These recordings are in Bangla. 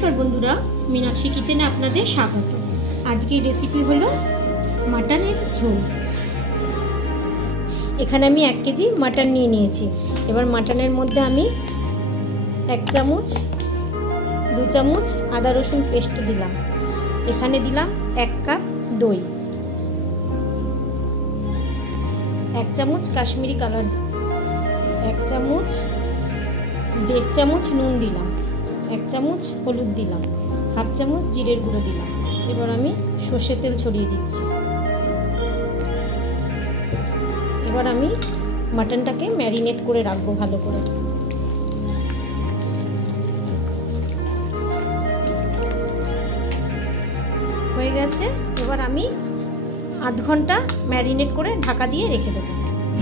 নমস্কার বন্ধুরা, মীনাক্ষী কিচেনে আপনাদের স্বাগত। আজকের রেসিপি হলো মাটনের ঝোল। এখানে আমি 1 কেজি মাটন নিয়ে নিয়েছি। এবার মাটনের মধ্যে আমি 1 চামচ 2 চামচ আদা রসুন পেস্ট দিলাম। এখানে দিলাম 1 কাপ দই, 1 চামচ কাশ্মীরি কালার, 1 চামচ 1.5 চামচ নুন দিলাম, 1 চামচ হলুদ দিলাম, 1/2 চামচ জিরের গুঁড়ো দিলাম। এবার আমি সর্ষের তেল ছড়িয়ে দিচ্ছি। এবার আমি মাটনটাকে ম্যারিনেট করে রাখবো ভালো করে। হয়ে গেছে। এবার আমি আধ ঘন্টা ম্যারিনেট করে ঢাকা দিয়ে রেখে দেবো।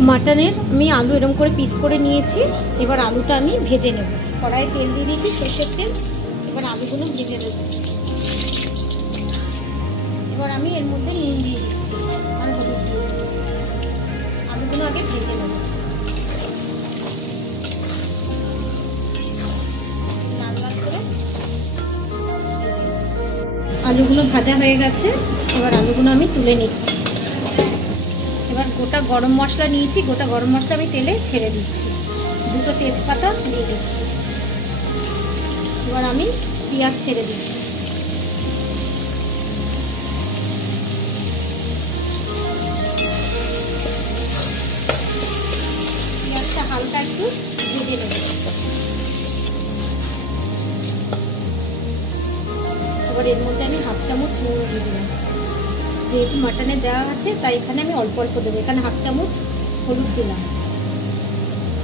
মাটনের আমি আলু এরকম করে পিস করে নিয়েছি। এবার আলুটা আমি ভেজে নেব। কড়াইয়ে তেল দিয়ে দিয়েছি, সর্ষের তেল। এবার আলুগুলো ভেজে নেব। এবার আমি এর মধ্যে নুন দিয়ে দিচ্ছি আর হলুদ দিয়ে দিচ্ছি। আলুগুলো আগে ভেজে নেব লাল লাল করে। আলুগুলো ভাজা হয়ে গেছে। এবার আলুগুলো আমি তুলে নিচ্ছি। এবার গোটা গরম মশলা নিয়েছি, গোটা গরম মশলা আমি তেলে ছেড়ে দিচ্ছি। 2টো তেজপাতা দিয়ে দিচ্ছি। এবার আমি পেঁয়াজ ছেড়ে দিচ্ছি। পেঁয়াজটা হালকা একটু ভেজে নেব। এবার এর মধ্যে আমি 1/2 চামচ নুন দিয়ে দিলাম। যেহেতু মাটনে দেওয়া আছে তাই এখানে আমি অল্প অল্প দেবো। এখানে 1/2 চামচ হলুদ দিলাম,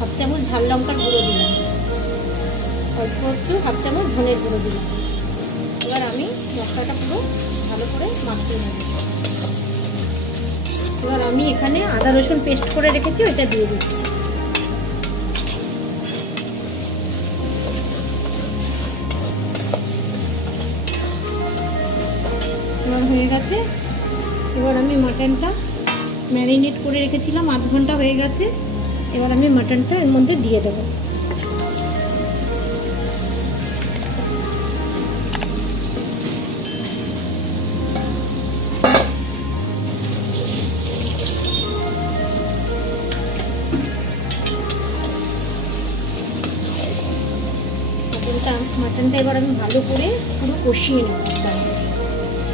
1/2 চামচ ঝাল লঙ্কার গুঁড়ো দিলাম, অল্প একটু 1/2 চামচ ধনের গুঁড়ো দিলাম। এবার আমি মশলাটা পুরো ভালো করে মাখিয়ে নেব। এবার আমি এখানে আদা রসুন পেস্ট করে রেখেছি, ওইটা দিয়ে দিচ্ছি। এবার হয়ে গেছে। এবার আমি মাটনটা ম্যারিনেট করে রেখেছিলাম, আধ ঘন্টা হয়ে গেছে। এবার আমি মাটনটা এর মধ্যে দিয়ে দেবো। মাটনটা এবার আমি ভালো করে পুরো কষিয়ে নেব,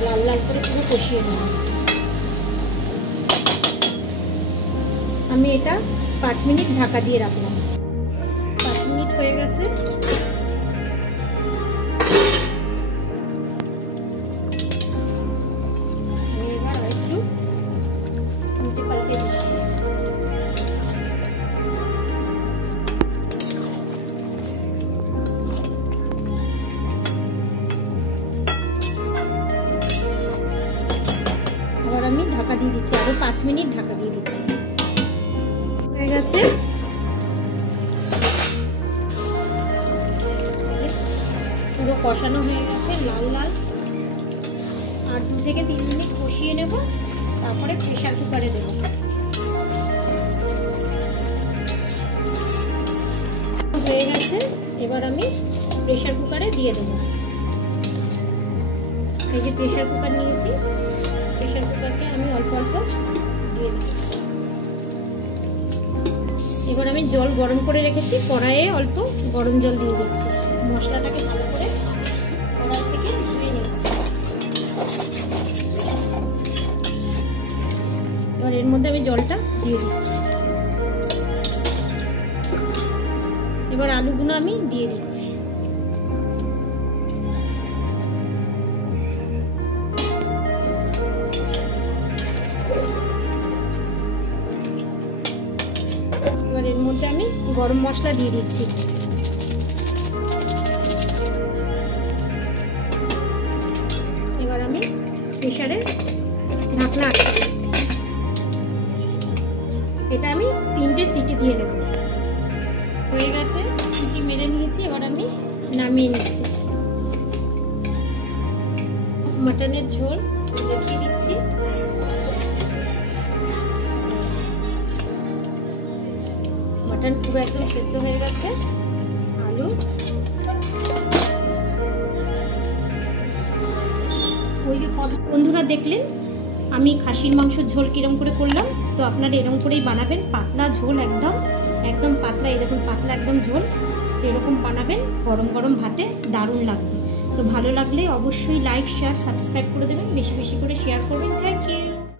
লাল লাল করে পুরো কষিয়ে নেব। আমি এটা 5 মিনিট ঢাকা দিয়ে রাখলাম। 5 মিনিট হয়ে গেছে। আমি এবার একটু উল্টে পাল্টে দিচ্ছি। এবার আমি ঢাকা দিয়ে দিচ্ছি, আরো 5 মিনিট ঢাকা দিয়ে দিচ্ছি। হয়ে গেছে। পুরো কষানো হয়ে গেছে লাল লাল। আর 2 থেকে 3 মিনিট কষিয়ে নেব, তারপরে প্রেসার কুকারে দেব। হয়ে গেছে। এবার আমি প্রেসার কুকারে দিয়ে দেব। এই যে প্রেসার কুকার নিয়েছি, প্রেসার কুকারকে আমি অল্প অল্প দিয়ে দিচ্ছি। এবার আমি জল গরম করে রেখেছি, কড়াইয়ে অল্প গরম জল দিয়ে দিচ্ছি। মশলাটাকে ভালো করে কড়াই থেকে ধুয়ে নিচ্ছি। এবার এর মধ্যে আমি জলটা দিয়ে দিচ্ছি। এবার আলুগুলো আমি দিয়ে দিচ্ছি। এবার এর মধ্যে আমি গরম মশলা দিয়ে দিচ্ছি। এবার আমি প্রেসারে ঢাকনা আটকে দিচ্ছি। এটা আমি 3টে সিটি দিয়ে নেব। হয়ে গেছে, সিটি মেরে নিয়েছি। এবার আমি নামিয়ে নিচ্ছি। মাটনের ঝোল দেখিয়ে দিচ্ছি। মাটন পুরো একদম সেদ্ধ হয়ে গেছে। আলু ওই যে কথা বন্ধুরা দেখলেন আমি খাসির মাংসের ঝোল কিরম করে করলাম। তো আপনারা এরকম করেই বানাবেন, পাতলা ঝোল, একদম একদম পাতলা। এই দেখুন পাতলা একদম ঝোল। তো এরকম বানাবেন, গরম গরম ভাতে দারুণ লাগবে। তো ভালো লাগলে অবশ্যই লাইক, শেয়ার, সাবস্ক্রাইব করে দেবেন, বেশি বেশি করে শেয়ার করবেন। Thank you.